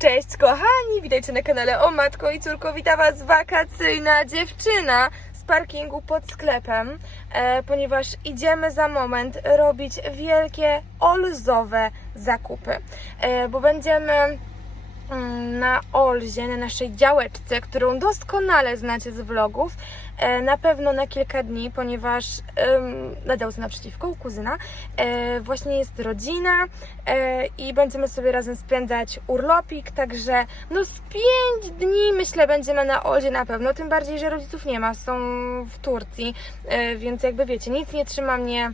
Cześć kochani, witajcie na kanale O Matko i Córko. Wita Was wakacyjna dziewczyna z parkingu pod sklepem, e, ponieważ idziemy za moment robić wielkie olzowe zakupy, e, bo będziemy na Olzie, na naszej działeczce, którą doskonale znacie z vlogów, e, na pewno na kilka dni, ponieważ na działce naprzeciwko u kuzyna e, właśnie jest rodzina e, i będziemy sobie razem spędzać urlopik, także no z pięć dni myślę będziemy na Olzie na pewno, tym bardziej, że rodziców nie ma, są w Turcji, więc jakby wiecie, nic nie trzyma mnie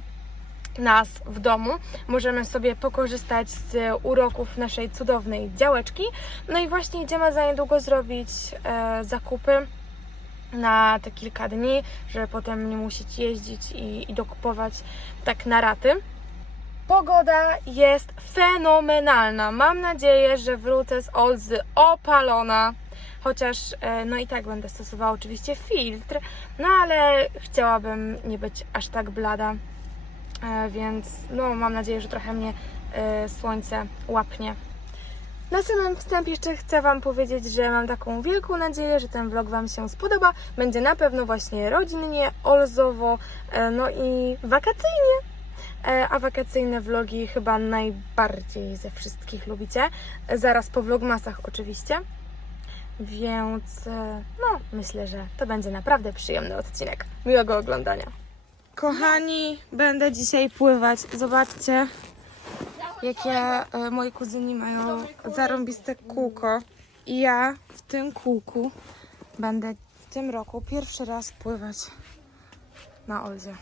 nas w domu. Możemy sobie pokorzystać z uroków naszej cudownej działeczki. No i właśnie idziemy za niedługo zrobić e, zakupy na te kilka dni, żeby potem nie musieć jeździć i, i dokupować tak na raty. Pogoda jest fenomenalna. Mam nadzieję, że wrócę z Olzy opalona. Chociaż e, no i tak będę stosowała oczywiście filtr, no ale chciałabym nie być aż tak blada. E, więc no, mam nadzieję, że trochę mnie e, słońce łapnie. Na samym wstępie jeszcze chcę Wam powiedzieć, że mam taką wielką nadzieję, że ten vlog Wam się spodoba. Będzie na pewno właśnie rodzinnie, olzowo, e, no i wakacyjnie. A wakacyjne vlogi chyba najbardziej ze wszystkich lubicie. Zaraz po vlogmasach oczywiście. Więc no, myślę, że to będzie naprawdę przyjemny odcinek. Miłego oglądania. Kochani, będę dzisiaj pływać. Zobaczcie, jakie e, moi kuzyni mają zarąbiste kółko. I ja w tym kółku będę w tym roku pierwszy raz pływać na Olzie.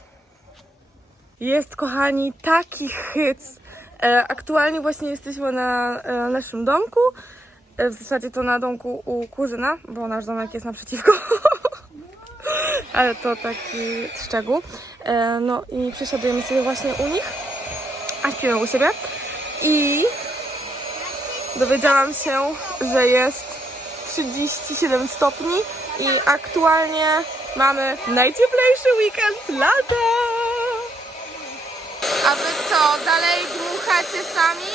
Jest, kochani, taki hyc. E, aktualnie właśnie jesteśmy na e, naszym domku. W zasadzie to na domku u kuzyna, bo nasz domek jest naprzeciwko. Ale to taki szczegół. E, no i przesiadujemy sobie właśnie u nich, a śpimy u siebie. I dowiedziałam się, że jest 37 stopni i aktualnie mamy najcieplejszy weekend lata. A wy co, dalej dmuchacie sami?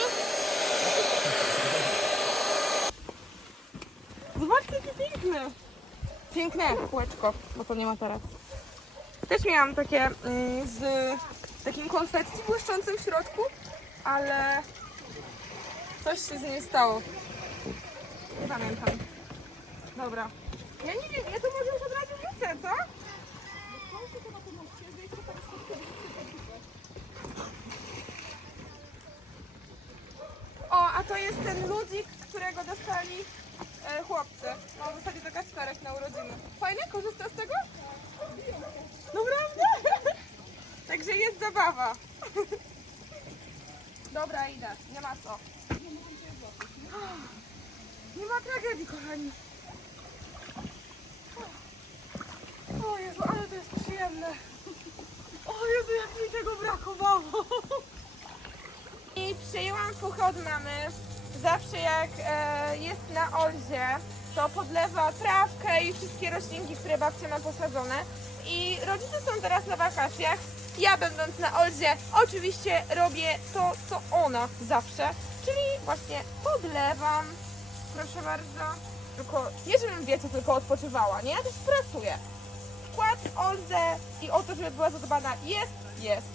Zobaczcie, jakie piękne. Piękne kółeczko, bo to nie ma teraz. Też miałam takie mm, z takim konfetti błyszczącym w środku, ale coś się z nim stało. Nie pamiętam. Dobra. Ja nie wiem, ja to może już od razu rzucę, co? O, a to jest ten ludzik, którego dostali e, chłopcy. No, dostali do kacperek na urodziny. Fajnie? Korzysta z tego? Naprawdę? Także jest zabawa. Dobra, idę. Nie ma co. Nie ma tragedii, kochani. O Jezu, ale to jest przyjemne. O Jezu, jak mi tego brakowało. I przyjęłam fuchę od mamy. Zawsze jak e, jest na Olzie, to podlewa trawkę i wszystkie roślinki, które babcia ma posadzone. I rodzice są teraz na wakacjach. Ja będąc na Olzie oczywiście robię to, co ona zawsze, czyli właśnie podlewam. Proszę bardzo. Tylko, nie żebym wiecie, tylko odpoczywała, nie? Ja też pracuję. Wkład w Olzę i o to, żeby była zadbana jest, jest.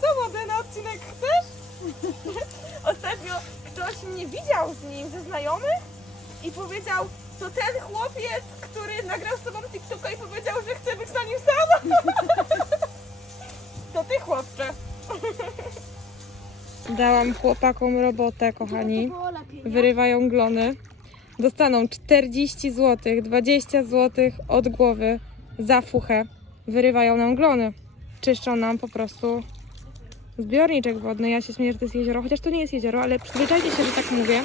Co wodę na odcinek chcesz? Ostatnio ktoś mnie widział z nim, ze znajomych i powiedział, to ten chłopiec, który nagrał z tobą TikToka i powiedział, że chce być na nim sam. to ty chłopcze. Dałam chłopakom robotę, kochani. Wyrywają glony. Dostaną 40 zł, 20 zł od głowy za fuchę. Wyrywają nam glony. Czyszczą nam po prostu zbiorniczek wodny. Ja się śmieję, że to jest jezioro, chociaż to nie jest jezioro, ale przyzwyczajcie się, że tak mówię,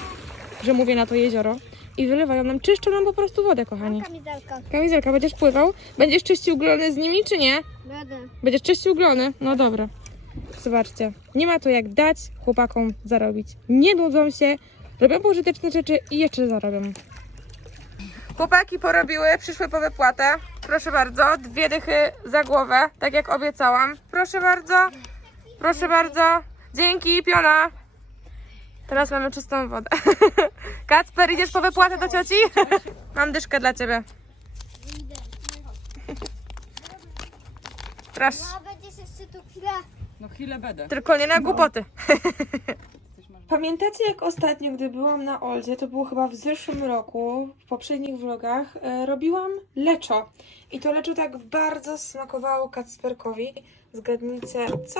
że mówię na to jezioro. I wylewają nam, czyszczą nam po prostu wodę, kochani. Kamizelka. Kamizelka, będziesz pływał? Będziesz czyścił glony z nimi, czy nie? Będę. Będziesz czyścił glony? No dobra. Zobaczcie, nie ma to jak dać chłopakom zarobić. Nie nudzą się, robią pożyteczne rzeczy i jeszcze zarobią. Chłopaki porobiły, przyszły po wypłatę. Proszę bardzo, dwie dychy za głowę, tak jak obiecałam. Proszę bardzo, proszę bardzo. Dzięki, piona. Teraz mamy czystą wodę. Kacper, idziesz po wypłatę do cioci? Mam dyszkę dla ciebie. Proszę. A będziesz jeszcze tu chwilę. No chwilę będę. Tylko nie na głupoty. Pamiętacie jak ostatnio, gdy byłam na Oldzie, to było chyba w zeszłym roku, w poprzednich vlogach, e, robiłam leczo. I to leczo tak bardzo smakowało Kacperkowi. Zgadnijcie, co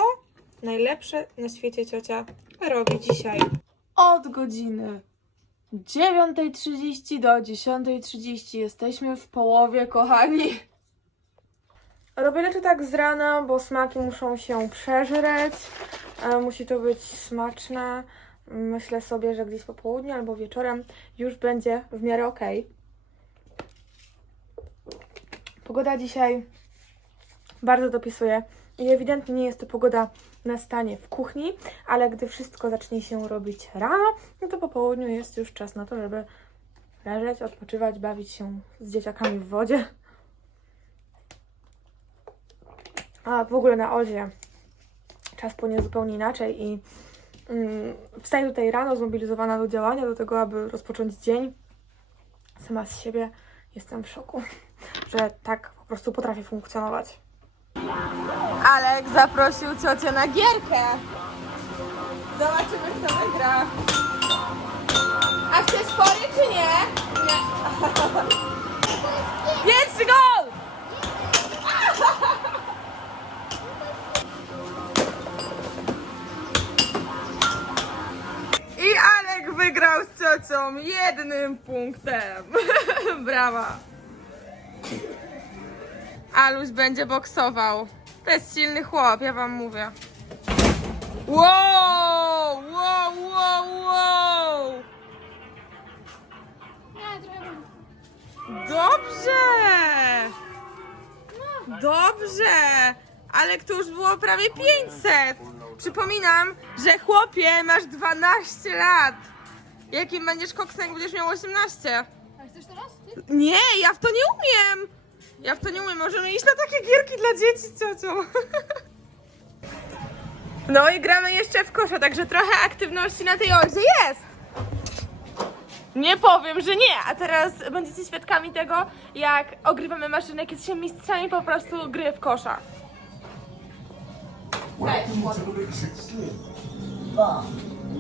najlepsze na świecie ciocia robi dzisiaj. Od godziny 9.30 do 10.30 jesteśmy w połowie, kochani. Robię leczo tak z rana, bo smaki muszą się przeżreć. E, Musi to być smaczne. Myślę sobie, że gdzieś po południu albo wieczorem już będzie w miarę ok. Pogoda dzisiaj bardzo dopisuje i ewidentnie nie jest to pogoda na stanie w kuchni, ale gdy wszystko zacznie się robić rano, no to po południu jest już czas na to, żeby leżeć, odpoczywać, bawić się z dzieciakami w wodzie. A w ogóle na Ozie czas płynie zupełnie inaczej i mm, wstaję tutaj rano zmobilizowana do działania, do tego, aby rozpocząć dzień. Sama z siebie jestem w szoku, że tak po prostu potrafię funkcjonować. Alek zaprosił ciocię na gierkę. Zobaczymy, kto wygra. A chcesz fory, czy nie? Nie. Pierwszy gol! I Alek wygrał z ciocią jednym punktem. Brawa. Aluś będzie boksował. To jest silny chłop, ja wam mówię. Wow! Wow, wow, wow! Dobrze! Dobrze! Ale to już było prawie 500. Przypominam, że chłopie, masz 12 lat. Jakim będziesz koksem, będziesz miał 18? A chcesz teraz? Nie, ja w to nie umiem. Ja w to nie umiem. Możemy iść na takie gierki dla dzieci z ciocią. No i gramy jeszcze w kosza, także trochę aktywności na tej oldzie jest. Nie powiem, że nie. A teraz będziecie świadkami tego, jak ogrywamy maszynę, jak jesteśmy mistrzami po prostu gry w kosza. dwa,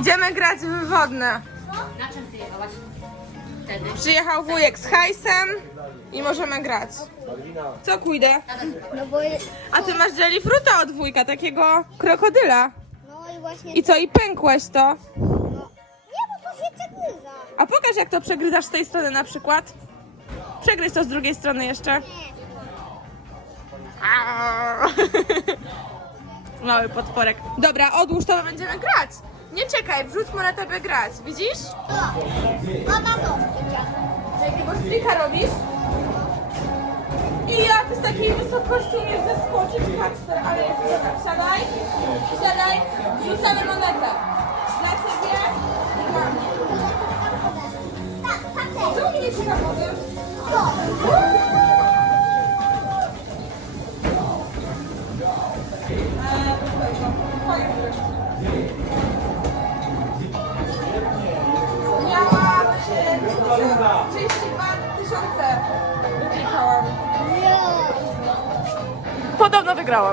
Idziemy grać w wywodne. Na czym ty jechałaś wtedy? Przyjechał wujek z hajsem i możemy grać. Co kujdę? No bo... A ty masz jelly fruta od wujka, takiego krokodyla. No i właśnie... I co, i pękłeś to? No. Nie, bo to się przegryza. A pokaż jak to przegryzasz z tej strony na przykład. Przegryź to z drugiej strony jeszcze. Mały potworek. Dobra, odłóż to, bo będziemy grać. Nie czekaj, wrzuć monetę, by grać. Widzisz? Mama to. Czy jakiegoś trika robisz? I jak z takiej wysokości umiesz zeskoczyć, Kacper, ale jest dobra. Siadaj, siadaj, wrzucamy monetę.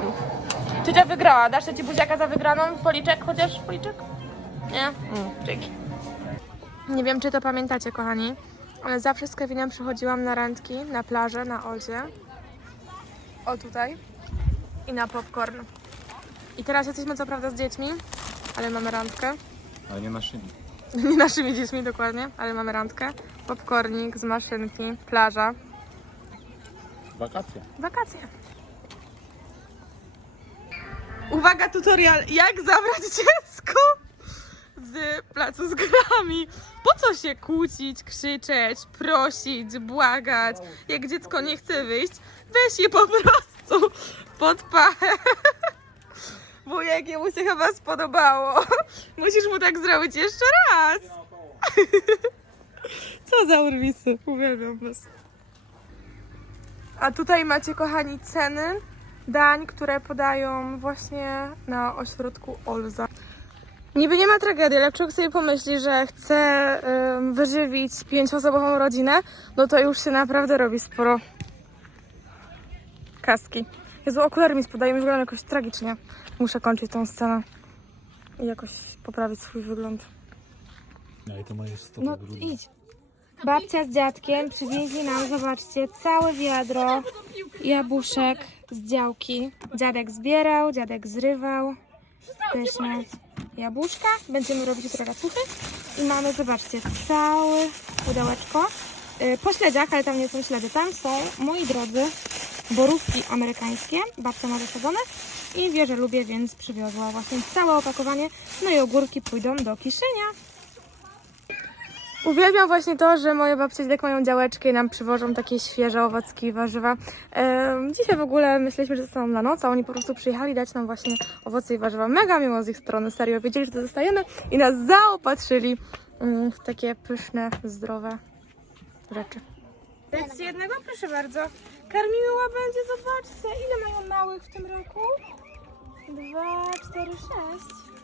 Wygrałam. Ciocia wygrała. Dasz ci buziaka za wygraną? Policzek chociaż? Policzek? Nie? Mm, dzięki. Nie wiem, czy to pamiętacie, kochani, ale zawsze z Kevinem przychodziłam na randki, na plażę, na Oldzie. O tutaj. I na popcorn. I teraz jesteśmy co prawda z dziećmi, ale mamy randkę. Ale nie naszymi. Nie naszymi dziećmi dokładnie, ale mamy randkę. Popcornik z maszynki, plaża, Wakacje. wakacje. Uwaga, tutorial, jak zabrać dziecko z placu z grami. Po co się kłócić, krzyczeć, prosić, błagać? Jak dziecko nie chce wyjść, weź je po prostu pod pachę. Wujek, jemu się chyba spodobało. Musisz mu tak zrobić jeszcze raz. Co za urwisy, uwielbiam was. A tutaj macie, kochani, ceny dań, które podają właśnie na ośrodku Olza. Niby nie ma tragedii, ale jak człowiek sobie pomyśli, że chce ym, wyżywić pięcioosobową rodzinę, no to już się naprawdę robi sporo kaski. Jezu, okulary mi spadają i wyglądam jakoś tragicznie. Muszę kończyć tą scenę i jakoś poprawić swój wygląd. Ja i to moje stopy No idź. Babcia z dziadkiem przywieźli nam, zobaczcie, całe wiadro jabłuszek z działki. Dziadek zbierał, dziadek zrywał. Ma jabłuszka. Będziemy robić jutro racuchy. I mamy, zobaczcie, całe pudełeczko. Yy, Po śledziach, ale tam nie są śledy. Tam są, moi drodzy, borówki amerykańskie. Babcia ma zasadzone. I wie, że lubię, więc przywiozła właśnie całe opakowanie. No i ogórki pójdą do kiszenia. Uwielbiam właśnie to, że moje babcie dziadek mają działeczkę i nam przywożą takie świeże owocki i warzywa. Dzisiaj w ogóle myśleliśmy, że zostaną na noc, a oni po prostu przyjechali dać nam właśnie owoce i warzywa. Mega miło z ich strony, serio. Wiedzieli, że to zostajemy i nas zaopatrzyli mm, w takie pyszne, zdrowe rzeczy. Dajcie jednego, proszę bardzo. Karmiła będzie, zobaczcie, ile mają małych w tym roku? Dwa, cztery, sześć.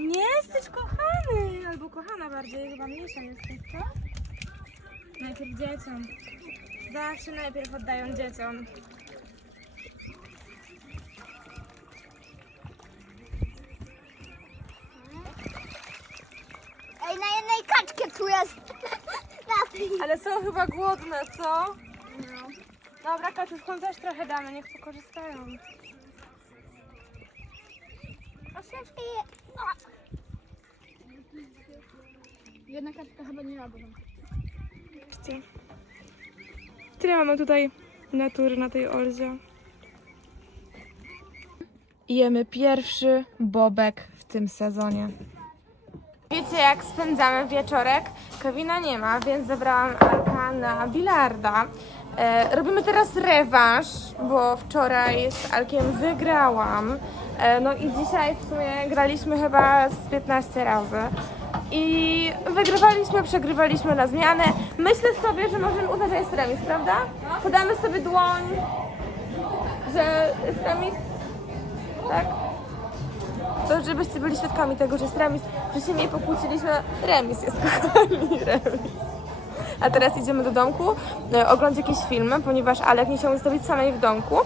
Nie jesteś kochany! Albo kochana bardziej, chyba mniejsza jesteś, co? Najpierw dzieciom. Zawsze najpierw oddają dzieciom. Ej, na jednej kaczkie tu jest. Ale są chyba głodne, co? Dobra, kaczuszkom też trochę damy, niech pokorzystają. Troszeczkę je... Jedna kaczka chyba nie jadła. Patrzcie. Tyle mamy tutaj natury na tej Olzie. Jemy pierwszy bobek w tym sezonie. Wiecie jak spędzamy wieczorek? Kevina nie ma, więc zabrałam Alka na bilarda. E, robimy teraz rewanż, bo wczoraj z Alkiem wygrałam. E, no i dzisiaj w sumie graliśmy chyba z 15 razy. I wygrywaliśmy, przegrywaliśmy na zmianę. Myślę sobie, że możemy uznać, że jest remis, prawda? Podamy sobie dłoń, że jest remis. Tak? To żebyście byli świadkami tego, że jest remis, że się mniej pokłóciliśmy. Remis jest kochani, remis. A teraz idziemy do domku e, oglądać jakieś filmy, ponieważ Alek nie chciał zostawić samej w domku.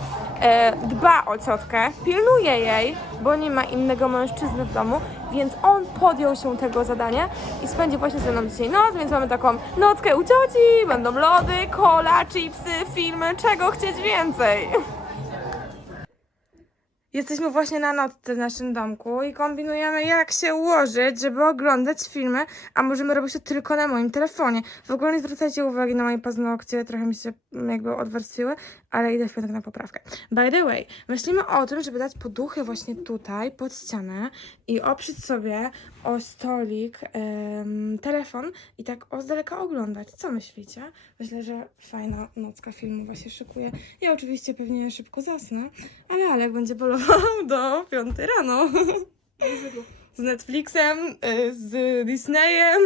E, dba o ciotkę, pilnuje jej, bo nie ma innego mężczyzny w domu, więc on podjął się tego zadania i spędzi właśnie ze mną dzisiaj noc, więc mamy taką nockę u cioci, będą lody, cola, chipsy, filmy, czego chcieć więcej. Jesteśmy właśnie na nocce w naszym domku i kombinujemy jak się ułożyć, żeby oglądać filmy, a możemy robić to tylko na moim telefonie. W ogóle nie zwracajcie uwagi na moje paznokcie, trochę mi się mm, jakby odwarstwiły, ale idę w piątek na poprawkę. By the way, myślimy o tym, żeby dać poduchy właśnie tutaj, pod ścianę i oprzeć sobie o stolik em, telefon i tak o z daleka oglądać. Co myślicie? Myślę, że fajna nocka filmowa się szykuje. Ja oczywiście pewnie szybko zasnę, ale Alek będzie polował do 5 rano. Z Netflixem, y, z Disneyem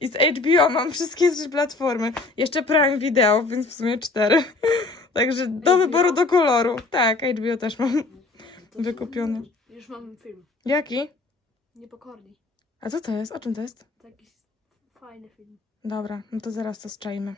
i z HBO. Mam wszystkie trzy platformy. Jeszcze Prime Video, więc w sumie cztery. Także do wyboru, do koloru. Tak, HBO też mam wykupiony. Już mam film. Jaki? Niepokorni. A co to jest? O czym to jest? Taki fajny film. Dobra, no to zaraz to zczajmy.